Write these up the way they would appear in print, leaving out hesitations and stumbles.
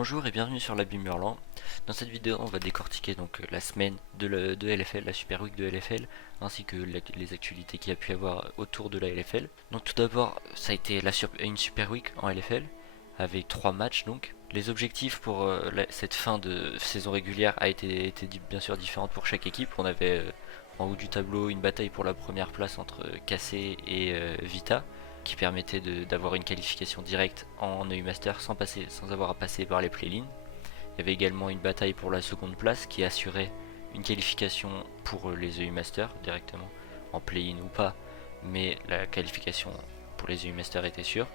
Bonjour et bienvenue sur l'Abîme Hurlant. Dans cette vidéo, on va décortiquer donc la semaine de LFL, la Super Week de LFL, ainsi que les actualités qu'il y a pu y avoir autour de la LFL. Donc tout d'abord, ça a été une Super Week en LFL, avec 3 matchs donc. Les objectifs pour cette fin de saison régulière a été bien sûr différentes pour chaque équipe. On avait en haut du tableau une bataille pour la première place entre KC et Vita, qui permettait d'avoir une qualification directe en EU Master sans avoir à passer par les play-ins. Il y avait également une bataille pour la seconde place qui assurait une qualification pour les EU Master directement, en play-in ou pas, mais la qualification pour les EU Master était sûre,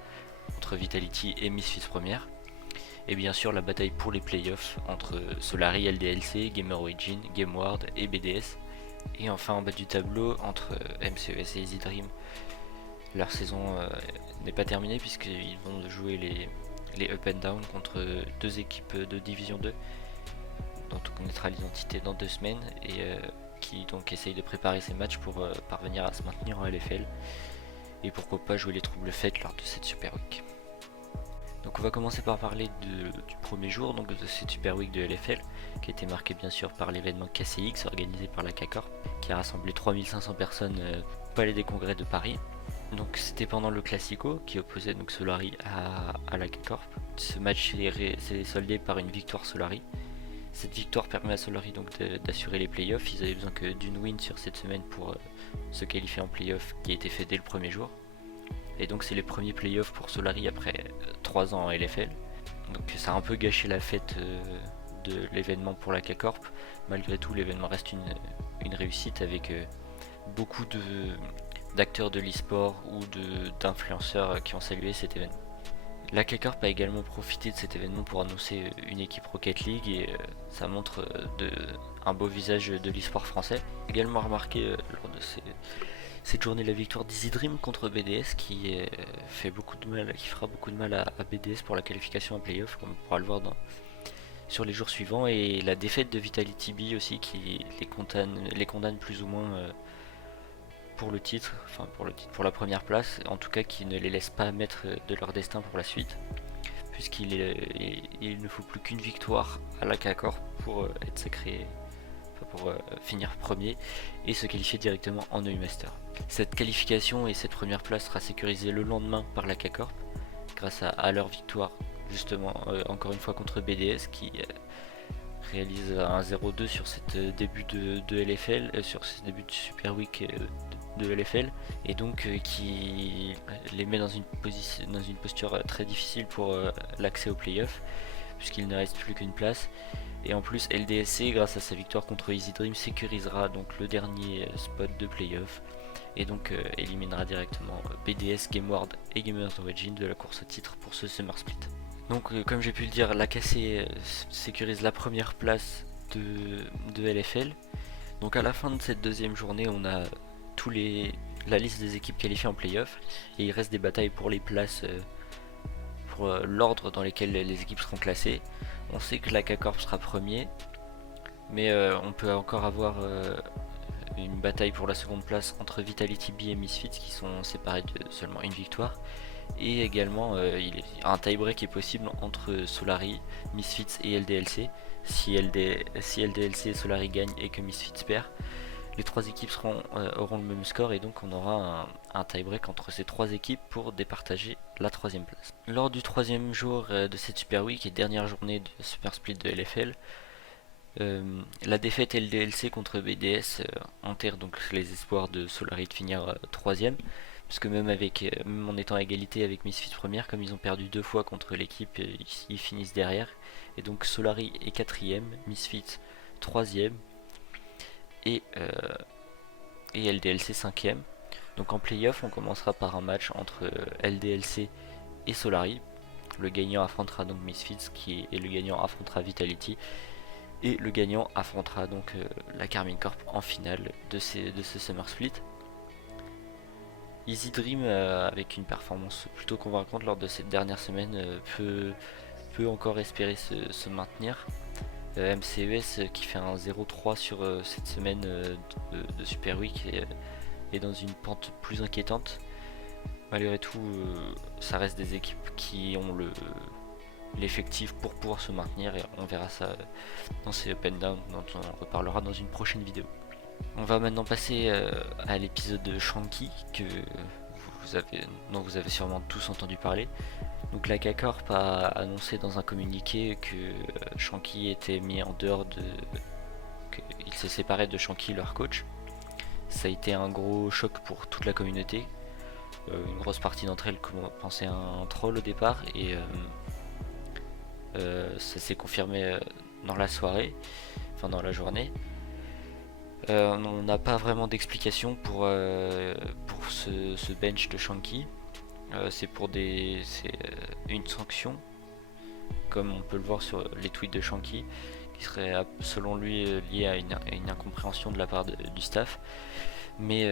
entre Vitality et Misfits première. Et bien sûr la bataille pour les playoffs entre Solari, LDLC, Gamer Origin, GameWard et BDS. Et enfin en bas du tableau entre MCES et Easy Dream. Leur saison n'est pas terminée puisqu'ils vont jouer les up and down contre deux équipes de Division 2 dont on connaîtra l'identité dans 2 semaines et qui donc essayent de préparer ces matchs pour parvenir à se maintenir en LFL et pourquoi pas jouer les troubles fêtes lors de cette Super Week. Donc on va commencer par parler du premier jour donc de cette Super Week de LFL qui a été marqué bien sûr par l'événement KCX organisé par la KCorp qui a rassemblé 3500 personnes au Palais des Congrès de Paris. Donc c'était pendant le Classico qui opposait donc Solari à la KCorp. Ce match s'est soldé par une victoire Solari. Cette victoire permet à Solari donc d'assurer les playoffs. Ils avaient besoin que d'une win sur cette semaine pour se qualifier en playoffs qui a été fait dès le premier jour. Et donc c'est les premiers playoffs pour Solari après 3 ans en LFL. Donc ça a un peu gâché la fête de l'événement pour la KCorp. Malgré tout l'événement reste une réussite avec beaucoup d'acteurs de l'e-sport ou d'influenceurs qui ont salué cet événement. La KCorp a également profité de cet événement pour annoncer une équipe Rocket League et ça montre un beau visage de l'e-sport français. Également remarqué lors de cette journée la victoire d'Easy Dream contre BDS qui fera beaucoup de mal à BDS pour la qualification en playoff comme on pourra le voir sur les jours suivants, et la défaite de Vitality B aussi qui les condamne plus ou moins pour le titre, pour la première place, en tout cas qui ne les laisse pas mettre de leur destin pour la suite, puisqu'il ne faut plus qu'une victoire à la KCorp pour être sacré, pour finir premier et se qualifier directement en EU Master. Cette qualification et cette première place sera sécurisée le lendemain par la KCorp grâce à leur victoire justement encore une fois contre BDS qui réalise un 0-2 sur cette début de LFL, sur ce début de Super Week de LFL, et donc qui les met dans une posture très difficile pour l'accès aux playoffs puisqu'il ne reste plus qu'une place. Et en plus LDSC grâce à sa victoire contre Easy Dream sécurisera donc le dernier spot de playoff et donc éliminera directement BDS, GameWard et Gamers Origin de la course au titre pour ce Summer Split. Donc comme j'ai pu le dire, la KC sécurise la première place de LFL. Donc à la fin de cette deuxième journée, on a la liste des équipes qualifiées en playoff et il reste des batailles pour les places, pour l'ordre dans lesquels les équipes seront classées. On sait que la KCorp sera premier, mais on peut encore avoir une bataille pour la seconde place entre Vitality B et Misfits qui sont séparés de seulement une victoire. Et également un tie-break est possible entre Solari, Misfits et LDLC. Si LDLC et Solari gagnent et que Misfits perd, les 3 équipes auront le même score et donc on aura un tie-break entre ces 3 équipes pour départager la 3ème place. Lors du 3ème jour de cette Super Week et dernière journée de Super Split de LFL, la défaite LDLC contre BDS enterre donc les espoirs de Solari de finir 3ème, puisque même en étant à égalité avec Misfits première, comme ils ont perdu 2 fois contre l'équipe, ils finissent derrière. Et donc Solari est 4ème, Misfits 3ème et LDLC 5ème. Donc en playoff, on commencera par un match entre LDLC et Solari. Le gagnant affrontera donc Misfits et le gagnant affrontera Vitality. Et le gagnant affrontera donc la Karmine Corp en finale de ce Summer Split. Easy Dream, avec une performance plutôt convaincante lors de cette dernière semaine, peut encore espérer se maintenir. MCES qui fait un 0-3 sur cette semaine de Super Week est dans une pente plus inquiétante. Malgré tout, ça reste des équipes qui ont l'effectif pour pouvoir se maintenir, et on verra ça dans ces up and down dont on reparlera dans une prochaine vidéo. On va maintenant passer à l'épisode de Shanky dont vous avez sûrement tous entendu parler. Donc la K-Corp a annoncé dans un communiqué que Shanky était mis en dehors qu'il s'est séparé de Shanky, leur coach. Ça a été un gros choc pour toute la communauté. Une grosse partie d'entre elles pensaient à un troll au départ, et ça s'est confirmé dans la soirée, enfin dans la journée. On n'a pas vraiment d'explication pour ce bench de Shanky. C'est une sanction, comme on peut le voir sur les tweets de Shanky, qui serait selon lui liée à une incompréhension de la part du staff. Mais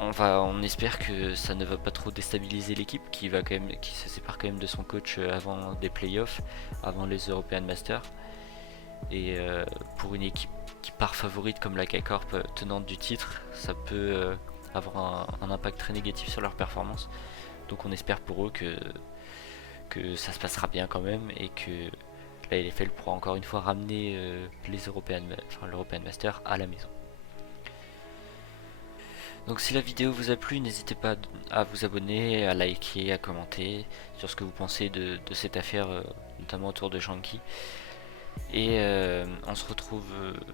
on espère que ça ne va pas trop déstabiliser l'équipe qui se sépare quand même de son coach avant des playoffs, avant les European Masters. Et pour une équipe qui part favorite comme la K-Corp, tenante du titre, ça peut avoir un impact très négatif sur leur performance. Donc on espère pour eux que ça se passera bien quand même, et que la LFL pourra encore une fois ramener l'European Master à la maison. Donc si la vidéo vous a plu, n'hésitez pas à vous abonner, à liker, à commenter sur ce que vous pensez de cette affaire, notamment autour de Shanky. Et on se retrouve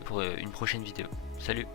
pour une prochaine vidéo. Salut!